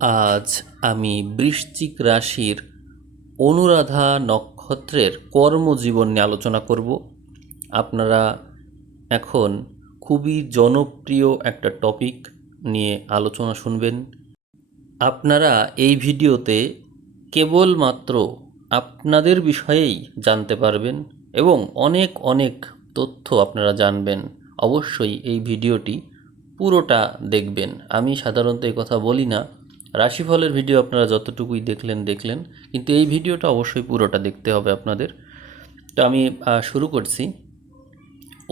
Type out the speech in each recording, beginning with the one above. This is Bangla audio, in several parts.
আজ আমি বৃশ্চিক রাশির অনুরাধা নক্ষত্রের কর্মজীবন নিয়ে আলোচনা করব। আপনারা এখন খুবই জনপ্রিয় একটা টপিক নিয়ে আলোচনা শুনবেন। আপনারা এই ভিডিওতে কেবলমাত্র আপনাদের বিষয়েই জানতে পারবেন এবং অনেক অনেক তথ্য আপনারা জানবেন। অবশ্যই এই ভিডিওটি পুরোটা দেখবেন। আমি সাধারণত এই কথা বলি না, রাশিফলের ভিডিও আপনারা যতটুকুই দেখলেন, কিন্তু এই ভিডিওটা অবশ্যই পুরোটা দেখতে হবে আপনাদের। তো আমি শুরু করছি।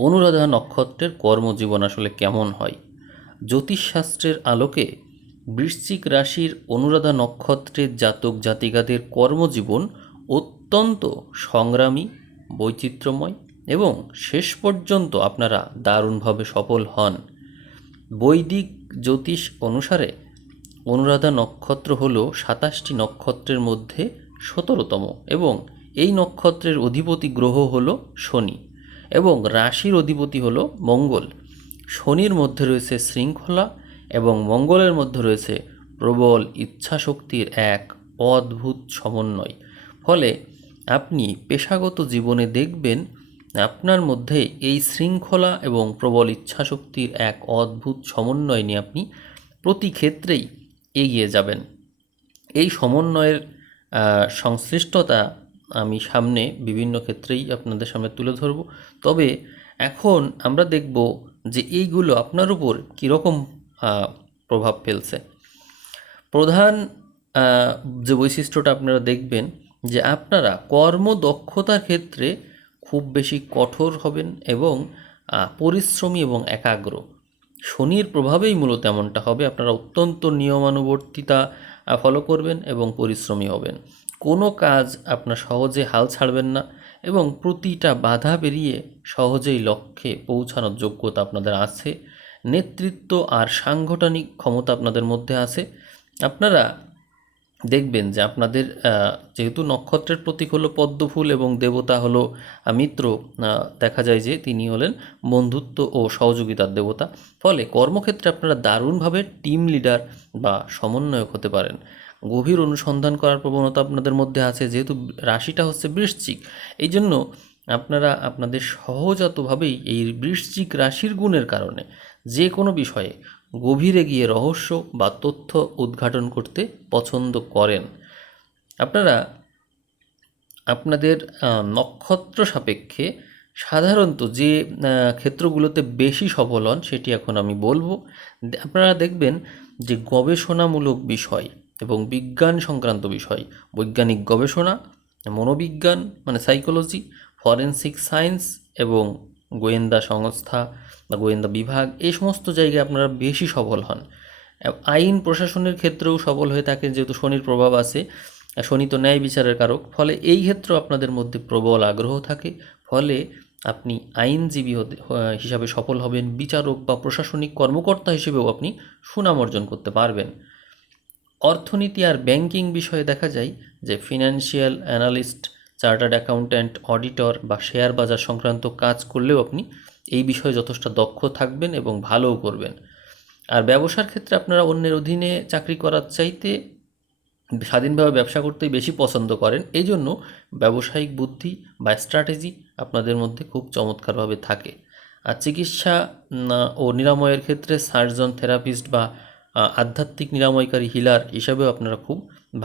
অনুরাধা নক্ষত্রের কর্মজীবন আসলে কেমন হয়। জ্যোতিষশাস্ত্রের আলোকে বৃশ্চিক রাশির অনুরাধা নক্ষত্রের জাতক জাতিকাদের কর্মজীবন অত্যন্ত সংগ্রামী, বৈচিত্র্যময় এবং শেষ পর্যন্ত আপনারা দারুণভাবে সফল হন। বৈদিক জ্যোতিষ অনুসারে অনুরাধা নক্ষত্র হল ২৭টি নক্ষত্রের মধ্যে ১৭তম এবং এই নক্ষত্রের অধিপতি গ্রহ হল শনি এবং রাশির অধিপতি হল মঙ্গল। শনির মধ্যে রয়েছে শৃঙ্খলা এবং মঙ্গলের মধ্যে রয়েছে প্রবল ইচ্ছাশক্তির এক অদ্ভুত সমন্বয়। ফলে আপনি পেশাগত জীবনে দেখবেন আপনার মধ্যে এই শৃঙ্খলা এবং প্রবল ইচ্ছাশক্তির এক অদ্ভুত সমন্বয় নিয়ে আপনি প্রতি ক্ষেত্রেই এগিয়ে যাবেন। এই সমন্বয়ের সংশ্লিষ্টতা আমি সামনে বিভিন্ন ক্ষেত্রেই আপনাদের সামনে তুলে ধরব। তবে এখন আমরা দেখব যে এইগুলো আপনার উপর কীরকম প্রভাব ফেলছে। প্রধান যে বৈশিষ্ট্যটা আপনারা দেখবেন যে আপনারা কর্মদক্ষতার ক্ষেত্রে খুব বেশি কঠোর হবেন এবং পরিশ্রমী এবং একাগ্র। শনির প্রভাবেই মূলত এমনটা হবে। আপনারা অত্যন্ত নিয়মানুবর্তিতা ফলো করবেন এবং পরিশ্রমী হবেন। কোনো কাজ আপনার সহজে হাল ছাড়বেন না এবং প্রতিটা বাধা পেরিয়ে সহজেই লক্ষ্যে পৌঁছানোর যোগ্যতা আপনাদের আছে। নেতৃত্ব আর সাংগঠনিক ক্ষমতা আপনাদের মধ্যে আছে। আপনারা দেখবেন যে আপনাদের যেহেতু নক্ষত্রের প্রতীক হলো পদ্মফুল এবং দেবতা হলো মিত্র, দেখা যায় যে তিনি হলেন বন্ধুত্ব ও সহযোগিতার দেবতা। ফলে কর্মক্ষেত্রে আপনারা দারুণভাবে টিম লিডার বা সমন্বয়ক হতে পারেন। গভীর অনুসন্ধান করার প্রবণতা আপনাদের মধ্যে আছে, যেহেতু রাশিটা হচ্ছে বৃশ্চিক। এই জন্য আপনারা আপনাদের সহজাতভাবেই এই বৃশ্চিক রাশির গুণের কারণে যে কোনো বিষয়ে গভীরে গিয়ে রহস্য বা তথ্য উদ্ঘাটন করতে পছন্দ করেন। আপনারা আপনাদের নক্ষত্র সাপেক্ষে সাধারণত যে ক্ষেত্রগুলোতে বেশি সফল হন সেটি এখন আমি বলবো। আপনারা দেখবেন যে গবেষণামূলক বিষয় এবং বিজ্ঞান সংক্রান্ত বিষয়, বৈজ্ঞানিক গবেষণা, মনোবিজ্ঞান মানে সাইকোলজি, ফরেনসিক সায়েন্স এবং গোয়েন্দা সংস্থা বা গোয়েন্দা বিভাগ, এই সমস্ত জায়গায় আপনারা বেশি সফল হন। আইন প্রশাসনের ক্ষেত্রেও সফল হয়ে থাকেন, যেহেতু শনির প্রভাব আছে। শনি তো ন্যায় বিচারের কারক, ফলে এই ক্ষেত্রেও আপনাদের মধ্যে প্রবল আগ্রহ থাকে। ফলে আপনি আইনজীবী হিসাবে সফল হবেন। বিচারক বা প্রশাসনিক কর্মকর্তা হিসেবেও আপনি সুনাম অর্জন করতে পারবেন। অর্থনীতি আর ব্যাংকিং বিষয়ে দেখা যায় যে financial analyst, chartered accountant, auditor বা শেয়ার বাজার সংক্রান্ত কাজ করলেও আপনি এই বিষয়ে যথেষ্ট দক্ষ থাকবেন এবং ভালোও করবেন। আর ব্যবসার ক্ষেত্রে আপনারা অন্যের অধীনে চাকরি করার চাইতে স্বাধীনভাবে ব্যবসা করতেই বেশি পছন্দ করেন। এই জন্য ব্যবসায়িক বুদ্ধি বা স্ট্র্যাটেজি আপনাদের মধ্যে খুব চমৎকারভাবে থাকে। আর চিকিৎসা ও নিরাময়ের ক্ষেত্রে সার্জন, থেরাপিস্ট বা আধ্যাত্মিক নিরাময়কারী হিলার হিসাবেও আপনারা খুব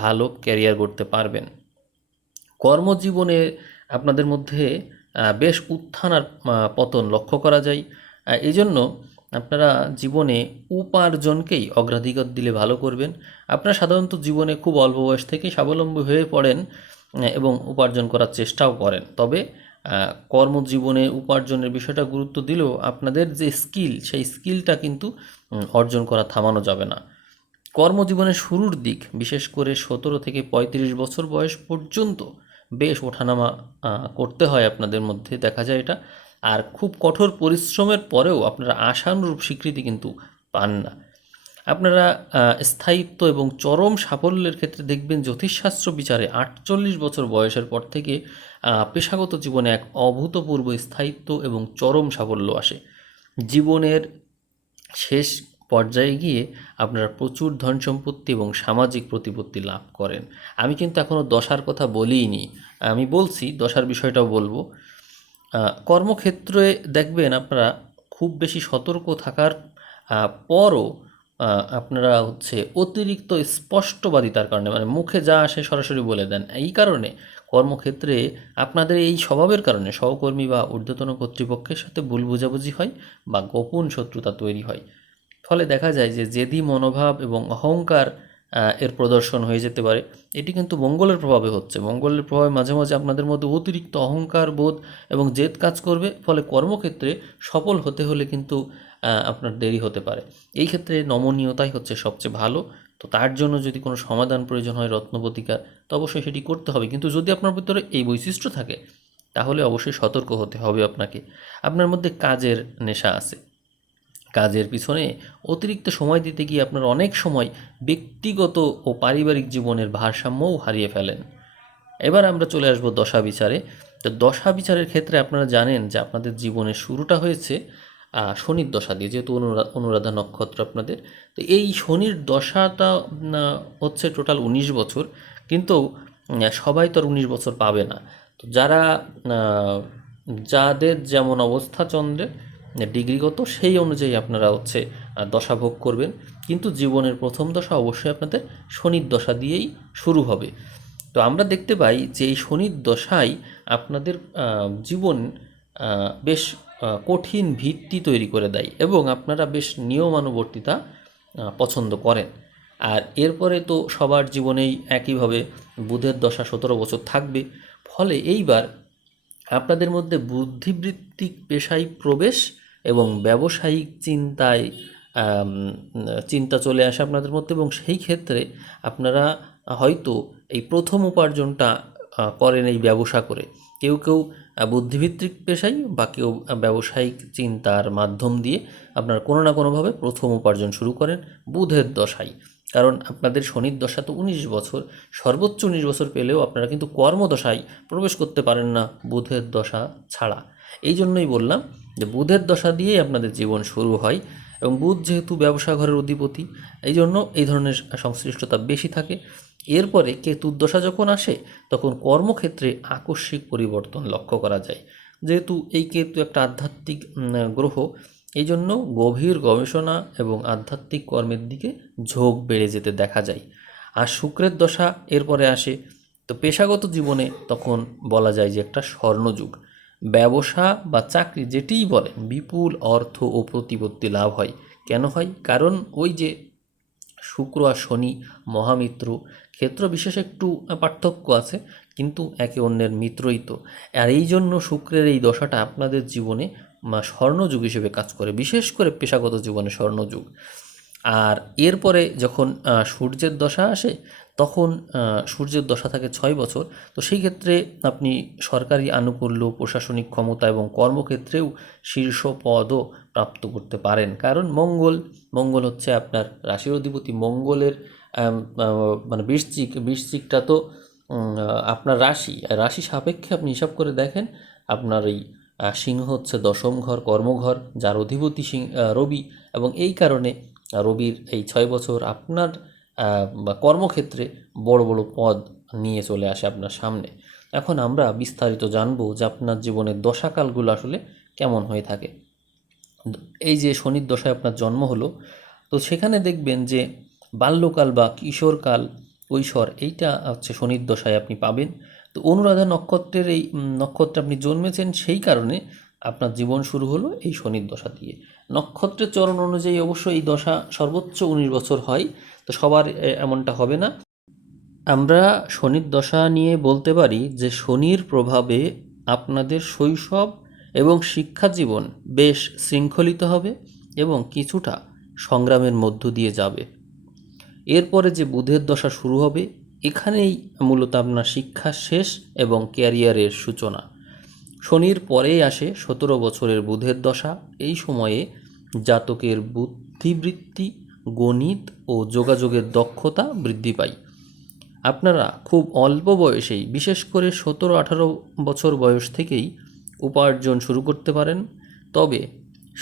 ভালো ক্যারিয়ার করতে পারবেন। কর্মজীবনে আপনাদের মধ্যে বেশ উত্থান আর পতন লক্ষ্য করা যায়। এই জন্য আপনারা জীবনে উপার্জনকেই অগ্রাধিকার দিলে ভালো করবেন। আপনারা সাধারণত জীবনে খুব অল্প বয়স থেকেই স্বাবলম্বী হয়ে পড়েন এবং উপার্জন করার চেষ্টাও করেন। তবে কর্মজীবনে উপার্জনের বিষয়টা গুরুত্ব দিলেও আপনাদের যে স্কিল, সেই স্কিলটা কিন্তু অর্জন করা থামানো যাবে না। কর্মজীবনের শুরুর দিক, বিশেষ করে ১৭ থেকে ৩৫ বছর বয়স পর্যন্ত বেশ ওঠানামা করতে হয় আপনাদের মধ্যে, দেখা যায় এটা। আর খুব কঠোর পরিশ্রমের পরেও আপনারা আশানুরূপ স্বীকৃতি কিন্তু পান না। আপনারা স্থায়িত্ব এবং চরম সাফল্যের ক্ষেত্রে দেখবেন জ্যোতিষশাস্ত্র বিচারে ৪৮ বছর বয়সের পর থেকে পেশাগত জীবনে এক অভূতপূর্ব স্থায়িত্ব এবং চরম সাফল্য আসে। জীবনের শেষ পর্যায়ে গিয়ে আপনারা প্রচুর ধন সম্পত্তি এবং সামাজিক প্রতিপত্তি লাভ করেন। আমি কিন্তু এখনও দশার কথা বলিনি, আমি বলছি, দশার বিষয়টাও বলবো। কর্মক্ষেত্রে দেখবেন আপনারা খুব বেশি সতর্ক থাকার পরও আপনারা অতিরিক্ত স্পষ্টবাদিতার কারণে, মানে মুখে যা আসে সরাসরি বলে দেন, এই কারণে কর্মক্ষেত্রে আপনাদের এই স্বভাবের কারণে সহকর্মী বা ঊর্ধ্বতন কর্তৃপক্ষের সাথে ভুল বোঝাবুঝি হয় বা গোপন শত্রুতা তৈরি হয়। ফলে দেখা যায় যে জেদি মনোভাব এবং অহংকার এর প্রদর্শন হয়ে যেতে পারে। এটি কিন্তু মঙ্গলের প্রভাবে হচ্ছে। মঙ্গলের প্রভাবে মাঝে মাঝে আপনাদের মধ্যে অতিরিক্ত অহংকার বোধ এবং জেদ কাজ করবে, ফলে কর্মক্ষেত্রে সফল হতে হলে কিন্তু আপনার দেরি হতে পারে। এই ক্ষেত্রে নমনীয়তাই হচ্ছে সবচেয়ে ভালো। তো তার জন্য যদি কোনো সমাধান প্রয়োজন হয় রত্নবতিকার, তো অবশ্যই সেটি করতে হবে। কিন্তু যদি আপনার ভিতরে এই বৈশিষ্ট্য থাকে, তাহলে অবশ্যই সতর্ক হতে হবে আপনাকে। আপনার মধ্যে কাজের নেশা আছে, কাজের পিছনে অতিরিক্ত সময় দিতে গিয়ে আপনার অনেক সময় ব্যক্তিগত ও পারিবারিক জীবনের ভারসাম্যও হারিয়ে ফেলেন। এবার আমরা চলে আসব দশা বিচারে। তো দশা বিচারের ক্ষেত্রে আপনারা জানেন যে আপনাদের জীবনের শুরুটা হয়েছে শনির দশা দিয়ে, যেহেতু অনুরাধা নক্ষত্র আপনাদের। তো এই শনির দশাটা হচ্ছে টোটাল 19 বছর, কিন্তু সবাই তো আর 19 বছর পাবে না। তো যাদের যেমন অবস্থা চন্দ্রের ডিগ্রিগত, সেই অনুযায়ী আপনারা দশা ভোগ করবেন। কিন্তু জীবনের প্রথম দশা অবশ্যই আপনাদের শনির দশা দিয়েই শুরু হবে। তো আমরা দেখতে পাই যে এই শনির দশায় আপনাদের জীবন বেশ কঠিন ভিত্তি তৈরি করে দেয় এবং আপনারা বেশ নিয়মানুবর্তিতা পছন্দ করেন। আর এরপরে তো সবার জীবনেই একইভাবে বুধের দশা 17 বছর থাকবে। ফলে এইবার আপনাদের মধ্যে বুদ্ধিবৃত্তিক পেশায় প্রবেশ এবং ব্যবসায়িক চিন্তা চলে আসে আপনাদের মধ্যে, এবং সেই ক্ষেত্রে আপনারা হয়তো এই প্রথম উপার্জনটা করেন এই ব্যবসা করে। কেউ কেউ বুদ্ধিভিত্তিক পেশায় বা কেউ ব্যবসায়িক চিন্তার মাধ্যম দিয়ে আপনারা কোনো না কোনোভাবে প্রথম উপার্জন শুরু করেন বুধের দশায়। কারণ আপনাদের শনির দশা তো 19 বছর, সর্বোচ্চ 19 বছর পেলেও আপনারা কিন্তু কর্মদশায় প্রবেশ করতে পারেন না বুধের দশা ছাড়া। এই জন্যই বললাম যে বুধের দশা দিয়েই আপনাদের জীবন শুরু হয়, এবং বুধ যেহেতু ব্যবসা ঘরের অধিপতি, এই জন্য এই ধরনের সংশ্লিষ্টতা বেশি থাকে। এরপরে কেতুর দশা যখন আসে, তখন কর্মক্ষেত্রে আকস্মিক পরিবর্তন লক্ষ্য করা যায়। যেহেতু এই কেতু একটা আধ্যাত্মিক গ্রহ, এই জন্য গভীর গবেষণা এবং আধ্যাত্মিক কর্মের দিকে ঝোঁক বেড়ে যেতে দেখা যায়। আর শুক্রের দশা এরপরে আসে, তো পেশাগত জীবনে তখন বলা যায় যে একটা স্বর্ণযুগ। ব্যবসা বা চাকরি যেটিই বলেন, বিপুল অর্থ ও প্রতিপত্তি লাভ হয়। কেন হয়? কারণ ওই যে শুক্র আর শনি মহামিত্র, ক্ষেত্র বিশেষ একটু পার্থক্য আছে, কিন্তু একে অন্যের মিত্রই তো। আর এই জন্য শুক্রের এই দশাটা আপনাদের জীবনে স্বর্ণযুগ হিসেবে কাজ করে, বিশেষ করে পেশাগত জীবনে স্বর্ণযুগ। আর এরপরে যখন সূর্যের দশা আসে, তখন সূর্যের দশা থাকে 6 বছর। তো সেই ক্ষেত্রে আপনি সরকারি আনুকূল্য, প্রশাসনিক ক্ষমতা এবং কর্মক্ষেত্রেও শীর্ষ পদও প্রাপ্ত করতে পারেন। কারণ মঙ্গল হচ্ছে আপনার রাশির অধিপতি। মঙ্গলের মানে বৃশ্চিকটা তো আপনার রাশি সাপেক্ষে আপনি হিসাব করে দেখেন, আপনার এই সিংহ হচ্ছে 10ম ঘর, কর্মঘর, যার অধিপতি রবি, এবং এই কারণে রবির এই 6 বছর আপনার কর্মক্ষেত্রে বড় বড় পদ নিয়ে চলে আসে আপনার সামনে। এখন আমরা বিস্তারিত জানবো যে আপনার জীবনের দশাকালগুলো আসলে কেমন হয়ে থাকে। এই যে শনির দশায় আপনার জন্ম হলো, তো সেখানে দেখবেন যে বাল্যকাল বা কিশোরকাল, কৈশোর, এইটা হচ্ছে শনির দশায় আপনি পাবেন। তো অনুরাধা নক্ষত্রের এই নক্ষত্রে আপনি জন্মেছেন, সেই কারণে আপনার জীবন শুরু হলো এই শনির দশা দিয়ে। নক্ষত্রের চরণ অনুযায়ী অবশ্য এই দশা সর্বোচ্চ 19 বছর হয়, তো সবার এমনটা হবে না। আমরা শনির দশা নিয়ে বলতে পারি যে শনির প্রভাবে আপনাদের শৈশব এবং শিক্ষা জীবন বেশ শৃঙ্খলিত হবে এবং কিছুটা সংগ্রামের মধ্য দিয়ে যাবে। এরপরে যে বুধের দশা শুরু হবে, এখানেই মূলত আপনার শিক্ষা শেষ এবং ক্যারিয়ারের সূচনা। শনির পরেই আসে 17 বছরের বুধের দশা। এই সময়ে জাতকের বুদ্ধিবৃত্তি, গণিত ও যোগাযোগের দক্ষতা বৃদ্ধি পায়। আপনারা খুব অল্প বয়সেই, বিশেষ করে 17-18 বছর বয়স থেকেই উপার্জন শুরু করতে পারেন। তবে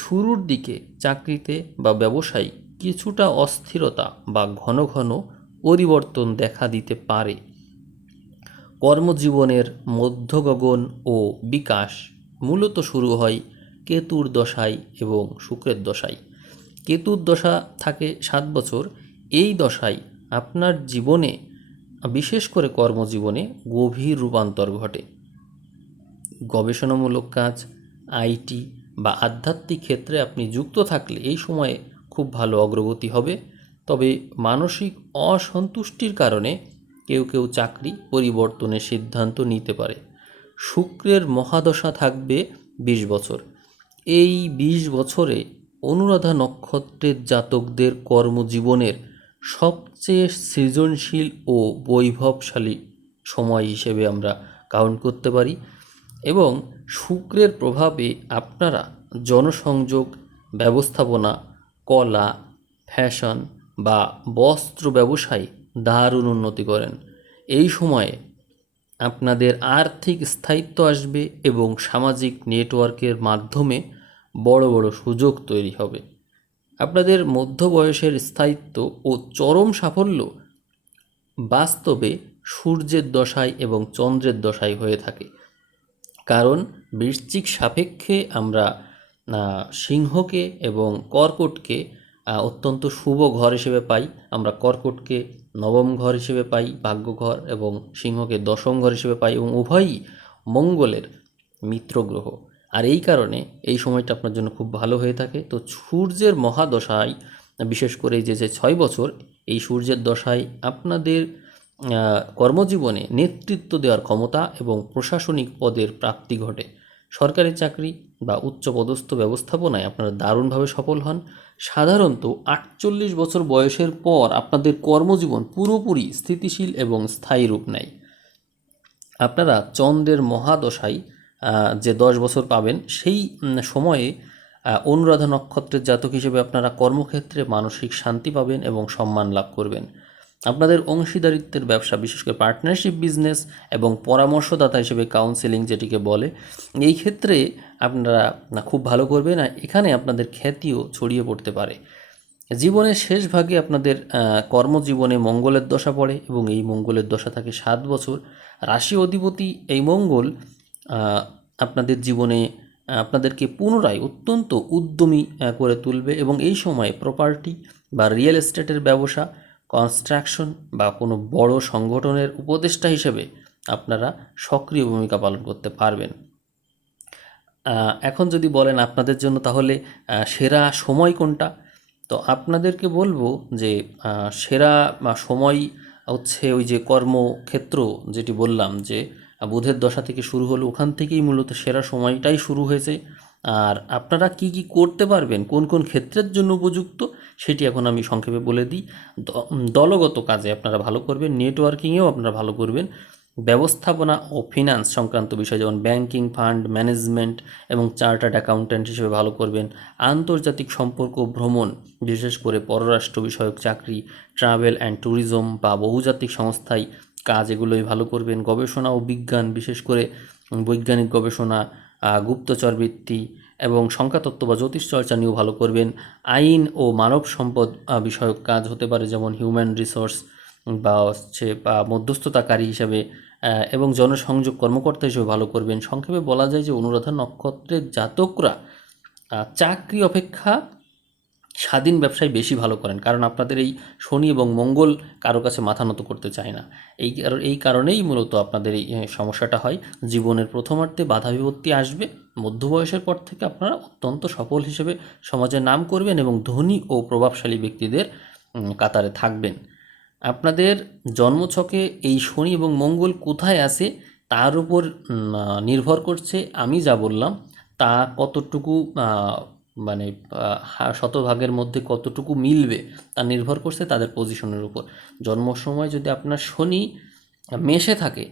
শুরুর দিকে চাকরিতে বা ব্যবসায় কিছুটা অস্থিরতা বা ঘন ঘন পরিবর্তন দেখা দিতে পারে। কর্মজীবনের মধ্যগগন ও বিকাশ মূলত শুরু হয় কেতুর দশায় এবং শুক্রের দশায়। কেতুর দশা থাকে 7 বছর। এই দশায় আপনার জীবনে, বিশেষ করে কর্মজীবনে গভীর রূপান্তর ঘটে। গবেষণামূলক কাজ, আইটি বা আধ্যাত্মিক ক্ষেত্রে আপনি যুক্ত থাকলে এই সময়ে খুব ভালো অগ্রগতি হবে। তবে মানসিক অসন্তুষ্টির কারণে কেউ কেউ চাকরি পরিবর্তনের সিদ্ধান্ত নিতে পারে। শুক্রের মহাদশা থাকবে 20 বছর। এই 20 বছরে অনুরাধা নক্ষত্রের জাতকদের কর্মজীবনের সবচেয়ে সৃজনশীল ও বৈভবশালী সময় হিসেবে আমরা কাউন্ট করতে পারি। এবং শুক্রের প্রভাবে আপনারা জনসংযোগ, ব্যবস্থাপনা, কলা, ফ্যাশন বা বস্ত্র ব্যবসায় দারুণ উন্নতি করেন। এই সময়ে আপনাদের আর্থিক স্থায়িত্ব আসবে এবং সামাজিক নেটওয়ার্কের মাধ্যমে বড় বড় সুযোগ তৈরি হবে। আপনাদের মধ্য বয়সের স্থায়িত্ব ও চরম সাফল্য বাস্তবে সূর্যের দশায় এবং চন্দ্রের দশায় হয়ে থাকে। কারণ বৃশ্চিক সাপেক্ষে আমরা সিংহকে এবং কর্কটকে অত্যন্ত শুভ ঘর হিসেবে পাই। আমরা কর্কটকে নবম ঘর হিসেবে পাই, ভাগ্যঘর, এবং সিংহকে দশম ঘর হিসেবে পাই, এবং উভয়ই মঙ্গলের মিত্র গ্রহ। আর এই কারণে এই সময়টা আপনার জন্য খুব ভালো হয়ে থাকে। তো সূর্যের মহাদশায়, বিশেষ করে যে 6 বছর, এই সূর্যের দশায় আপনাদের কর্মজীবনে নেতৃত্ব দেওয়ার ক্ষমতা এবং প্রশাসনিক পদের প্রাপ্তি ঘটে। সরকারি চাকরি বা উচ্চপদস্থ ব্যবস্থাপনায় আপনারা দারুণভাবে সফল হন। সাধারণত 48 বছর বয়সের পর আপনাদের কর্মজীবন পুরোপুরি স্থিতিশীল এবং স্থায়ী রূপ নেয়। আপনারা চন্দ্রের মহাদশায় যে 10 বছর পাবেন, সেই সময়ে অনুরাধা নক্ষত্রের জাতক হিসেবে আপনারা কর্মক্ষেত্রে মানসিক শান্তি পাবেন এবং সম্মান লাভ করবেন। আপনাদের অংশীদারিত্বের ব্যবসা, বিশেষ করে পার্টনারশিপ বিজনেস এবং পরামর্শদাতা হিসেবে কাউন্সেলিং যেটিকে বলে, এই ক্ষেত্রে আপনারা খুব ভালো করবেন। আর এখানে আপনাদের খ্যাতিও ছড়িয়ে পড়তে পারে। জীবনের শেষ ভাগে আপনাদের কর্মজীবনে মঙ্গলের দশা পড়ে এবং এই মঙ্গলের দশা থাকে 7 বছর। রাশি অধিপতি এই মঙ্গল আপনাদের জীবনে আপনাদেরকে পুনরায় অত্যন্ত উদ্যমী করে তুলবে এবং এই সময় প্রপার্টি বা রিয়েল এস্টেটের ব্যবসা, কনস্ট্রাকশন বা কোনো বড় সংগঠনের উপদেষ্টা হিসেবে আপনারা সক্রিয় ভূমিকা পালন করতে পারবেন। এখন যদি বলেন আপনাদের জন্য তাহলে সেরা সময় কোনটা, তো আপনাদেরকে বলবো যে সেরা সময় হচ্ছে ওই যে কর্মক্ষেত্র, যেটি বললাম যে বুধের দশা থেকে শুরু হলো, ওখান থেকেই মূলত সেরা সময়টাই শুরু হয়েছে। আর আপনারা কি কি করতে পারবেন, কোন কোন ক্ষেত্রের জন্য উপযুক্ত, সেটি এখন আমি সংক্ষেপে বলে দিই। দলগত কাজে আপনারা ভালো করবেন, নেটওয়ার্কিংয়েও আপনারা ভালো করবেন, ব্যবস্থাপনা ও ফিনান্স সংক্রান্ত বিষয় যেমন ব্যাংকিং, ফান্ড ম্যানেজমেন্ট এবং চার্টার্ড অ্যাকাউন্ট্যান্ট হিসেবে ভালো করবেন। আন্তর্জাতিক সম্পর্ক, ভ্রমণ, বিশেষ করে পররাষ্ট্র বিষয়ক চাকরি, ট্রাভেল অ্যান্ড ট্যুরিজম বা বহুজাতিক সংস্থায় কাজ, এগুলোই ভালো করবেন। গবেষণা ও বিজ্ঞান, বিশেষ করে বৈজ্ঞানিক গবেষণা, গুপ্তচর বৃত্তি এবং সংখ্যাতত্ত্ব বা জ্যোতিষ চর্চা নিয়েও ভালো করবেন। আইন ও মানব সম্পদ বিষয়ক কাজ হতে পারে, যেমন হিউম্যান রিসোর্স বা মধ্যস্থতাকারী হিসাবে এবং জনসংযোগ কর্মকর্তা হিসেবে ভালো করবেন। সংক্ষেপে বলা যায় যে অনুরাধা নক্ষত্রের জাতকরা চাকরি অপেক্ষা স্বাধীন ব্যবসায় বেশি ভালো করেন, কারণ আপনাদের এই শনি এবং মঙ্গল কারো কাছে মাথা নত করতে চায় না। এই কারণেই মূলত আপনাদের এই সমস্যাটা হয়। জীবনের প্রথমার্ধে বাধা বিপত্তি আসবে, মধ্য বয়সের পর থেকে আপনারা অত্যন্ত সফল হিসেবে সমাজে নাম করবেন এবং ধনী ও প্রভাবশালী ব্যক্তিদের কাতারে থাকবেন। আপনাদের জন্মছকে এই শনি এবং মঙ্গল কোথায় আছে তার উপর নির্ভর করছে আমি যা বললাম তা কতটুকু মানে শতভাগের মধ্যে কতটুকু মিলবে তা নির্ভর করছে তাদের পজিশনের উপর। জন্ম সময় যদি আপনার শনি মেষে থাকে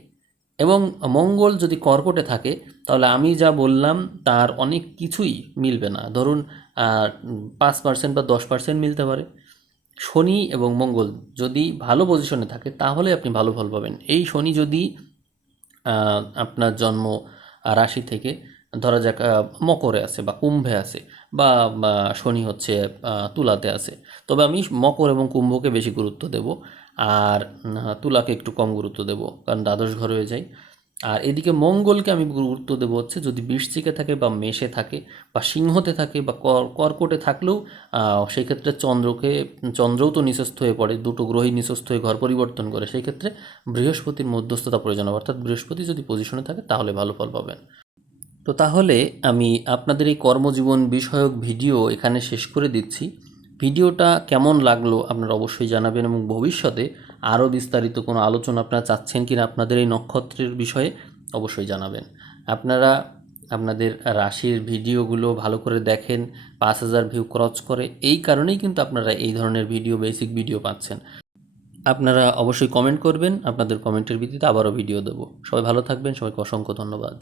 এবং মঙ্গল যদি কর্কটে থাকে, তাহলে আমি যা বললাম তার অনেক কিছুই মিলবে না। ধরুন 5% বা 10% মিলতে পারে। শনি এবং মঙ্গল যদি ভালো পজিশনে থাকে তাহলে আপনি ভালো ফল পাবেন। এই শনি যদি আপনার জন্ম রাশি থেকে ধরা যাক মকরে আছে বা কুম্ভে আছে বা শনি হচ্ছে তুলাতে আছে, তবে আমি মকর এবং কুম্ভকে বেশি গুরুত্ব দেব, আর তুলাকে একটু কম গুরুত্ব দেব, কারণ দ্বাদশ ঘর হয়ে যায়। আর এদিকে মঙ্গলকে আমি গুরুত্ব দেবো হচ্ছে যদি বৃশ্চিকে থাকে বা মেষে থাকে বা সিংহতে থাকে বা কর্কটে থাকলেও সেই ক্ষেত্রে চন্দ্রও তো নিচস্থ হয়ে পড়ে, দুটো গ্রহই নিচস্থ হয়ে ঘর পরিবর্তন করে, সেই ক্ষেত্রে বৃহস্পতির মধ্যস্থতা প্রয়োজন হবে, অর্থাৎ বৃহস্পতি যদি পজিশনে থাকে তাহলে ভালো ফল পাবেন। তো তাহলে আমি আপনাদের এই কর্মজীবন বিষয়ক ভিডিও এখানে শেষ করে দিচ্ছি। ভিডিওটা কেমন লাগলো আপনারা অবশ্যই জানাবেন, এবং ভবিষ্যতে আরও বিস্তারিত কোনো আলোচনা আপনারা চাচ্ছেন কিনা আপনাদের এই নক্ষত্রের বিষয়ে অবশ্যই জানাবেন। আপনারা আপনাদের রাশির ভিডিওগুলো ভালো করে দেখেন, 5,000 ভিউ ক্রস করে, এই কারণেই কিন্তু আপনারা এই ধরনের ভিডিও, বেসিক ভিডিও পাচ্ছেন। আপনারা অবশ্যই কমেন্ট করবেন, আপনাদের কমেন্টের ভিত্তিতে আবারও ভিডিও দেবো। সবাই ভালো থাকবেন, সবাইকে অসংখ্য ধন্যবাদ।